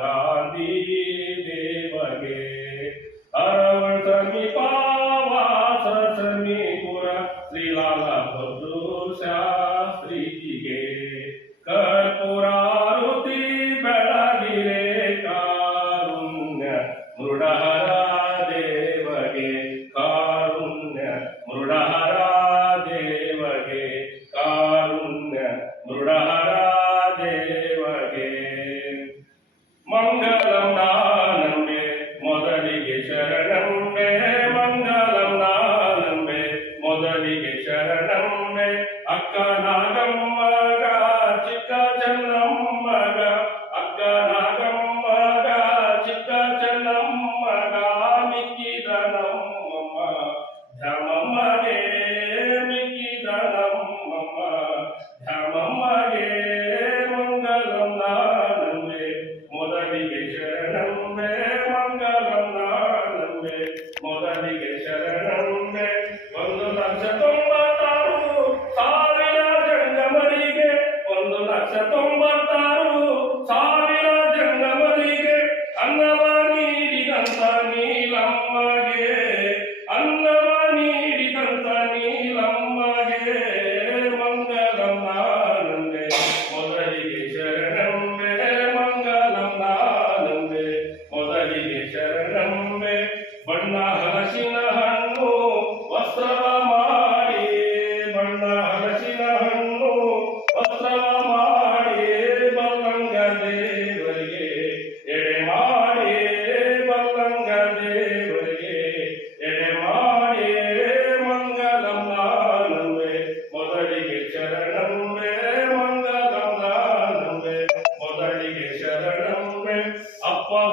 Gandhi. பாதம்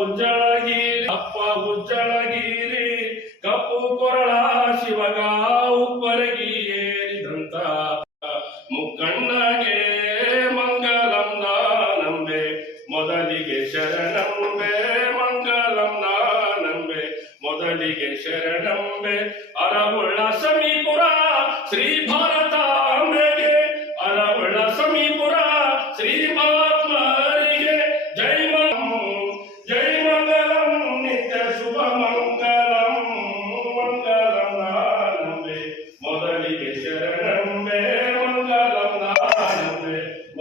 ಉಜ್ಜಳಗಿರಿ, ಅಪ್ಪ ಉಜ್ಜಳಗಿರಿ, ಕಪ್ಪು ಕೊರಳ ಶಿವಗ ಉಪ್ಪರಗಿ ಏರಿದಂತ ಮುಕ್ಕಣ್ಣಗೆ ಮಂಗಲಂ ನಂಬೆ ಮೊದಲಿಗೆ ಶರಣಂಬೆ, ಮಂಗಲಂ ನಂಬೆ ಮೊದಲಿಗೆ ಶರಣಂಬೆ, ಅರವುಳ್ಳ ಸಮೀಪುರ ಶ್ರೀ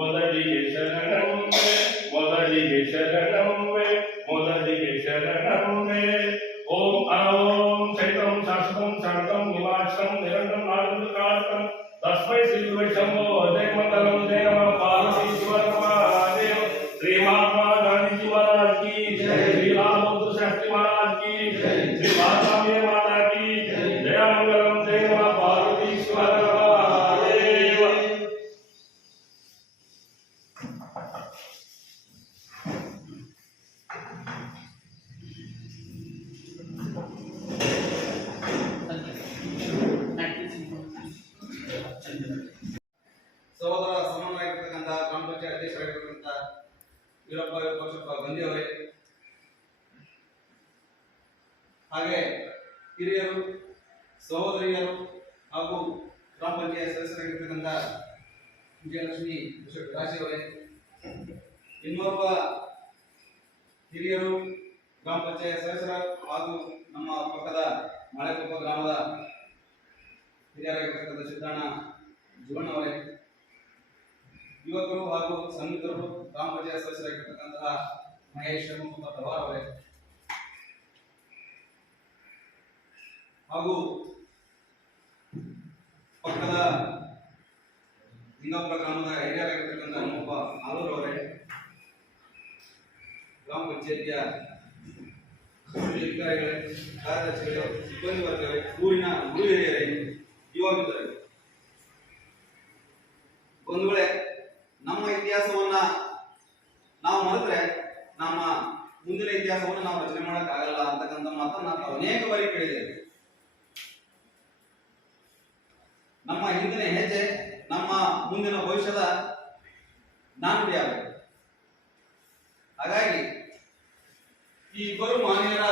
మొదటి శరణం మొదటి శరణం ವೀರಪ್ಪ ವೀರಭದ್ರಪ್ಪ ಬಂದಿಯವರೇ ಹಾಗೆ ಹಿರಿಯರು, ಸಹೋದರಿಯರು ಹಾಗೂ ಗ್ರಾಮ ಪಂಚಾಯತ್ ಸದಸ್ಯರಾಗಿರ್ತಕ್ಕಂಥ ವಿಜಯಲಕ್ಷ್ಮಿ ಅವರೇ, ಇನ್ನೊಬ್ಬ ಹಿರಿಯರು, ಗ್ರಾಮ ಪಂಚಾಯತ್ ಸದಸ್ಯರ ಹಾಗೂ ನಮ್ಮ ಪಕ್ಕದ ಮಳೆಕೊಪ್ಪ ಗ್ರಾಮದ ಹಿರಿಯರಾಗಿರ್ತಕ್ಕಂಥ ಸಿದ್ದಣ್ಣ ಜೀವಣ್ಣವರೇ ಯುವಕರು ಹಾಗೂ ಸಂಯುಕ್ತರು ಪಂಚಾಯತ್ ಸದಸ್ಯರಾಗಿರ್ತಕ್ಕಂತಹ ಮಹೇಶ್ ಮತ್ತು ಪ್ರಭಾರ್ ಅವರೇ. ಹಾಗೂ ಪಕ್ಕದ ಲಿಂಗಪ್ಪ ಗ್ರಾಮದ ಹಿರಿಯರಾಗಿರ್ತಕ್ಕಂಥ ಹನುಮಪ್ಪ ಆಲೂರು ಅವರೇ. ಗ್ರಾಮ ಪಂಚಾಯತಿಯ ಅಧಿಕಾರಿಗಳೇ ಕಾರ್ಯದರ್ಶಿಗಳು, ಸಿಬ್ಬಂದಿ ವರ್ಗವೇ ಊರಿನ ಗುರು ಹಿರಿಯರೇ ಯುವ ಮಿತ್ರರೇ ಒಂದು ವೇಳೆ ನಮ್ಮ ಇತಿಹಾಸವನ್ನ ನಾವು ಮರೆತ್ರೆ ನಮ್ಮ ಮುಂದಿನ ಇತಿಹಾಸವನ್ನು ನಾವು ರಚನೆ ಮಾಡಕ್ ಆಗಲ್ಲ ಅಂತಕ್ಕಂಥ ಮಾತನ್ನು ನಾನು ಅನೇಕ ಬಾರಿ ಕೇಳಿದ್ದೇನೆ ನಮ್ಮ ಹಿಂದಿನ ಹೆಜ್ಜೆ, ನಮ್ಮ ಮುಂದಿನ ಭವಿಷ್ಯದ ನಾನುಡಿಯಾಗಬೇಕು ಹಾಗಾಗಿ, ಈ ಇಬ್ಬರು ಮಾನ್ಯರ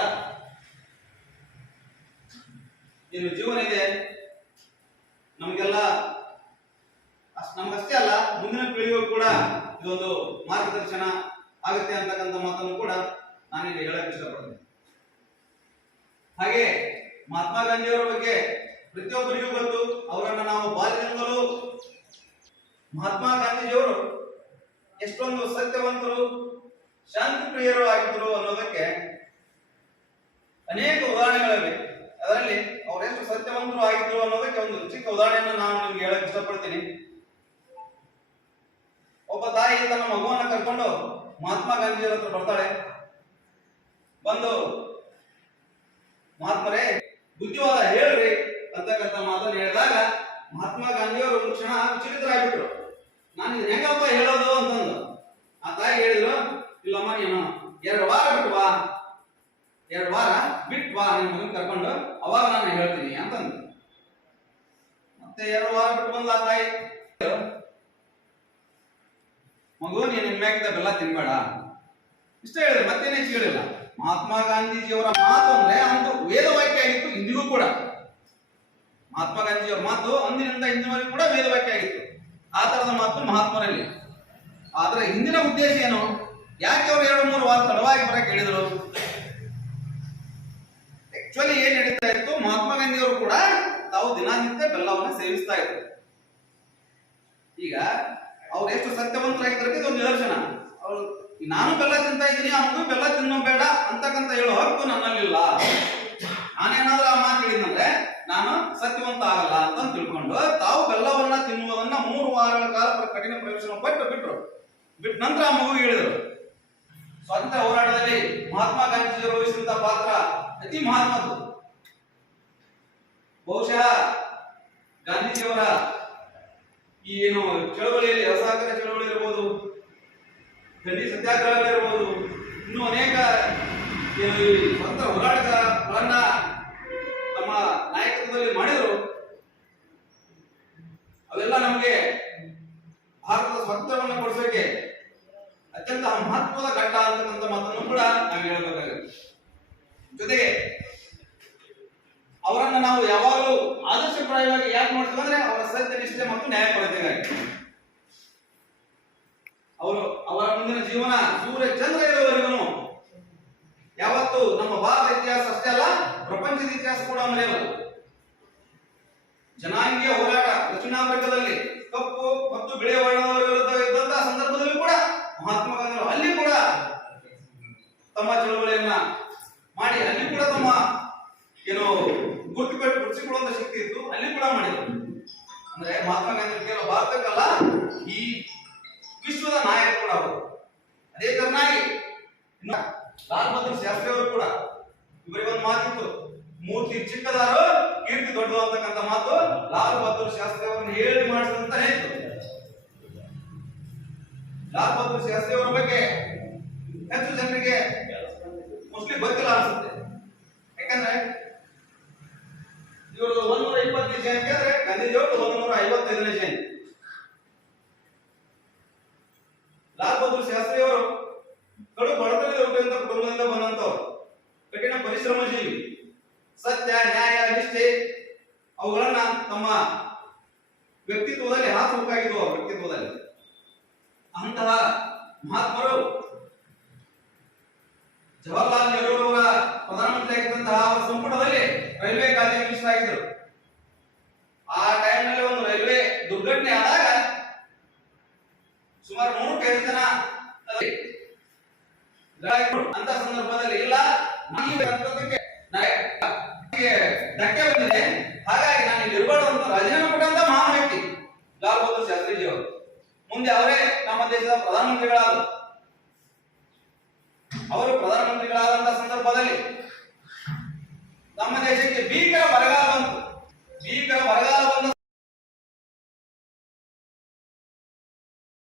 ಏನು ಜೀವನ ಇದೆ? ನಮಗೆಲ್ಲ ನಮ್ಗಷ್ಟೇ ಅಲ್ಲ, ಮುಂದಿನ ಪೀಳಿಗೆಗೂ ಕೂಡ ಇದೊಂದು ಮಾರ್ಗದರ್ಶನ ಆಗುತ್ತೆ ಅಂತಕ್ಕಂಥ ಮಾತನ್ನು ಕೂಡ ನಾನಿಲ್ಲಿ ಹೇಳಕ್ ಇಷ್ಟಪಡ್ತೇನೆ. ಹಾಗೆ ಮಹಾತ್ಮ ಗಾಂಧಿಯವರ ಬಗ್ಗೆ ಪ್ರತಿಯೊಬ್ಬರಿಗೂ ಗೊತ್ತು, ಅವರನ್ನ ನಾವು ಬಾಲ್ಯದಿಂದಲೂ ಮಹಾತ್ಮ ಗಾಂಧೀಜಿಯವರು ಎಷ್ಟೊಂದು ಸತ್ಯವಂತರು, ಶಾಂತಿ ಪ್ರಿಯರು ಆಗಿದ್ರು ಅನ್ನೋದಕ್ಕೆ ಅನೇಕ ಉದಾಹರಣೆಗಳಿವೆ. ಅದರಲ್ಲಿ ಅವರೆಷ್ಟು ಸತ್ಯವಂತರು ಆಗಿದ್ರು ಅನ್ನೋದಕ್ಕೆ ಒಂದು ಚಿಕ್ಕ ಉದಾಹರಣೆಯನ್ನು ನಾನು ನಿಮ್ಗೆ ಹೇಳಕ್ ಇಷ್ಟಪಡ್ತೀನಿ. ಒಬ್ಬ ತಾಯಿ ತನ್ನ ಮಗುವನ್ನ ಕರ್ಕೊಂಡು ಮಹಾತ್ಮ ಗಾಂಧಿಯವರ ಹತ್ರ ಬರ್ತಾಳೆ. ಬಂದು ಮಹಾತ್ಮರೇ, ಬುದ್ಧಿವಾದ ಹೇಳ್ರಿ ಅಂತಕ್ಕಂಥ ಮಾತನ್ನು ಹೇಳಿದಾಗ ಮಹಾತ್ಮ ಗಾಂಧಿಯವರು ಒಂದು ಕ್ಷಣ ವಿಚಲಿತರಾಗ್ಬಿಟ್ರು ನಾನು ಇದು ಹೆಂಗಪ್ಪ ಹೇಳೋದು ಅಂತಂದು. ಆ ತಾಯಿ ಹೇಳಿದ್ರು, ಇಲ್ಲಮ್ಮ, ನೀನು ಎರಡು ವಾರ ಬಿಟ್ಟು ಬಾ. ಎರಡು ವಾರ ಬಿಟ್ಟು ಬಾ, ನಿನ್ನ ಕರ್ಕೊಂಡು ಅವಾಗ ನಾನು ಹೇಳ್ತೀನಿ ಅಂತಂದು. ಮತ್ತೆ ಎರಡು ವಾರ ಬಿಟ್ಟು ಬಂದ ಆ ತಾಯಿ ಮಗು, ನೀನು ನಿಮ್ಮ ಬೆಲ್ಲ ತಿನ್ಬೇಡ. ಇಷ್ಟ ಹೇಳಿದ್ರೆ, ಮತ್ತೇನೇ ಕೇಳಿಲ್ಲ. ಮಹಾತ್ಮ ಗಾಂಧೀಜಿಯವರ ಮಾತು ಅಂದ್ರೆ ಅಂದು ವೇದವಾಕ್ಯ ಆಗಿತ್ತು ಇಂದಿಗೂ ಕೂಡ. ಮಹಾತ್ಮ ಗಾಂಧೀಜಿಯವರ ಮಾತು ಅಂದಿನಿಂದ ಇಂದಿನವರೆಗೂ ಕೂಡ ವೇದವಾಕ್ಯ ಆಗಿತ್ತು. ಆ ತರದ ಮಾತು ಮಹಾತ್ಮರಲ್ಲಿ. ಆದ್ರೆ ಹಿಂದಿನ ಉದ್ದೇಶ ಏನು? ಯಾಕೆ ಅವರು ಎರಡು ಮೂರು ವಾರ ತಡವಾಗಿ ಬರಕ್ಕೆ ಹೇಳಿದರು? ಆಕ್ಚುಲಿ ಏನ್ ನಡೀತಾ ಇತ್ತು? ಮಹಾತ್ಮ ಗಾಂಧಿಯವರು ಕೂಡ ತಾವು ದಿನನಿತ್ಯ ಬೆಲ್ಲವನ್ನು ಸೇವಿಸ್ತಾ ಇದ್ರು. ಈಗ ಅವ್ರು ಎಷ್ಟು ಸತ್ಯವಂತರಾಗಿದ್ದಾರೆ ಇದು ಒಂದು ನಿದರ್ಶನ. ಅವ್ರು ನಾನು ಬೆಲ್ಲ ತಿಂತಾ ಇದ್ದೀನಿ ಅವನು ಬೆಲ್ಲ ತಿನ್ನೋ ಬೇಡ ಅಂತಕ್ಕಂತ ಹೇಳೋ ಹಕ್ಕು ನನ್ನಲ್ಲಿಲ್ಲ. ನಾನೇನಾದ್ರೂ ಆ ಮಾತು ಹೇಳಿದ್ನಂದ್ರೆ, ನಾನು ಸತ್ಯವಂತ ಆಗಲ್ಲ ಅಂತ ತಿಳ್ಕೊಂಡು ತಾವು ಬೆಲ್ಲವನ್ನ ತಿನ್ನುವುದನ್ನ ಮೂರು ವಾರಗಳ ಕಾಲ ಕಠಿಣ ಪ್ರವೇಶನ ಕೊಟ್ಟು ಬಿಟ್ರು. ಬಿಟ್ಟ ನಂತರ ಆ ಮಗು ಹೇಳಿದರು ಸ್ವಾತಂತ್ರ್ಯ ಹೋರಾಟದಲ್ಲಿ ಮಹಾತ್ಮ ಗಾಂಧೀಜಿಯವರು ವಹಿಸಿದಂತ ಪಾತ್ರ ಅತಿ ಮಹಾತ್ಮದ್ದು ಬಹುಶಃ ಗಾಂಧೀಜಿಯವರ ಈ ಏನು ಚಳವಳಿಯಲ್ಲಿ ಅಸಹಕಾರ ಚಳವಳಿ ಇರ್ಬೋದು ದಂಡಿ ಸತ್ಯಾಗ್ರಹಗಳಿರ್ಬೋದು ಇನ್ನೂ ಅನೇಕ ಏನು ಈ ಸ್ವತಂತ್ರ ಹೋರಾಟಗಳನ್ನ ತಮ್ಮ ನಾಯಕತ್ವದಲ್ಲಿ ಮಾಡಿದರು ಅವೆಲ್ಲ ನಮಗೆ ಭಾರತದ ಸ್ವಾತಂತ್ರ್ಯವನ್ನು ಕೊಡಿಸೋಕೆ ಅತ್ಯಂತ ಮಹತ್ವದ ಘಟ್ಟ ಅಂತಕ್ಕಂಥ ಮಾತನ್ನು ಕೂಡ ನಾವು ಹೇಳಬೇಕಾಗುತ್ತೆ ಜೊತೆಗೆ ಅವರನ್ನ ನಾವು ಯಾವಾಗಲೂ ಆದರ್ಶಪ್ರಾಯವಾಗಿ ಯಾಕೆ ನೋಡ್ತೀವಿ ಅಂದ್ರೆ ಅವರ ಸತ್ಯನಿಷ್ಠೆ ಮತ್ತು ನ್ಯಾಯಪರತೆಗಾಗಿ ಅವರು ಅವರ ಮುಂದಿನ ಜೀವನ, ಸೂರ್ಯ ಚಂದ್ರ ಇರುವವರೆಗೂ ಯಾವತ್ತು ನಮ್ಮ ಭಾರತ ಇತಿಹಾಸ ಅಷ್ಟೇ ಅಲ್ಲ, ಪ್ರಪಂಚದ ಇತಿಹಾಸ ಕೂಡ ಮರೆಯಲ್ಲ ಜನಾಂಗೀಯ ಹೋರಾಟ ದಕ್ಷಿಣ ಕಪ್ಪು ಮತ್ತು ಬಿಳಿ ವರ್ಣದವರ ವಿರುದ್ಧ ಇದ್ದಂತಹ ಸಂದರ್ಭದಲ್ಲಿ ಕೂಡ ಮಹಾತ್ಮ ಗಾಂಧಿ ಅಲ್ಲಿ ಕೂಡ ತಮ್ಮ ಚಳುವಳಿಯನ್ನ ಮಾಡಿ, ಅಲ್ಲಿ ಕೂಡ ತಮ್ಮ ಏನು ಗುರುತುಪಟ್ಟು ಗುರುತಿಸಿಕೊಳ್ಳುವಂತ ಶಕ್ತಿ ಇತ್ತು, ಅಲ್ಲಿ ಕೂಡ ಮಾಡಿದ್ರು. ಅಂದ್ರೆ ಮಹಾತ್ಮ ಗಾಂಧಿ ಕೇವಲ ಭಾರತಕ್ಕಲ್ಲ, ಈ ವಿಶ್ವದ ನಾಯಕ ಕೂಡ ಅವರು. ಇನ್ನು ಲಾಲ್ ಬಹದ್ದೂರ್ ಶಾಸ್ತ್ರಿ ಅವರು ಕೂಡ ಇವರಿಗೊಂದು ಮಾತಿತ್ತು. ಮೂರ್ತಿ ಚಿಕ್ಕದಾರು, ಕೀರ್ತಿ ದೊಡ್ಡದು ಅಂತಕ್ಕಂಥ ಮಾತು ಲಾಲ್ ಬಹದ್ದೂರ್ ಶಾಸ್ತ್ರಿ ಅವರನ್ನು ಹೇಳಿ ಮಾಡಿಸಿದಂತ ಇತ್ತು ಲಾಲ್ ಬಹದ್ದೂರ್ ಶಾಸ್ತ್ರಿ ಅವರ ಬಗ್ಗೆ ಹೆಚ್ಚು ಜನರಿಗೆ ಮುಸ್ಲಿಂ ಗೊತ್ತಿಲ್ಲ ಅನ್ಸುತ್ತೆ. ಯಾಕಂದ್ರೆ ಇವರು ಒಂದೂರ ಇಪ್ಪತ್ತೈದು ಜಯಂತಿ ಅಂದ್ರೆ ಗಾಂಧೀಜಿಯವರು ಒಂದೂರ ಐವತ್ತೈದನೇ ಜಯಂತಿ. ಪ್ರಧಾನಮಂತ್ರಿಗಳಾದರು. ಅವರು ಪ್ರಧಾನಮಂತ್ರಿಗಳಾದಂತಹ ಸಂದರ್ಭದಲ್ಲಿ ನಮ್ಮ ದೇಶಕ್ಕೆ ಭೀಕರ ಬರಗಾಲ ಬಂತು. ಭೀಕರ ಬರಗಾಲ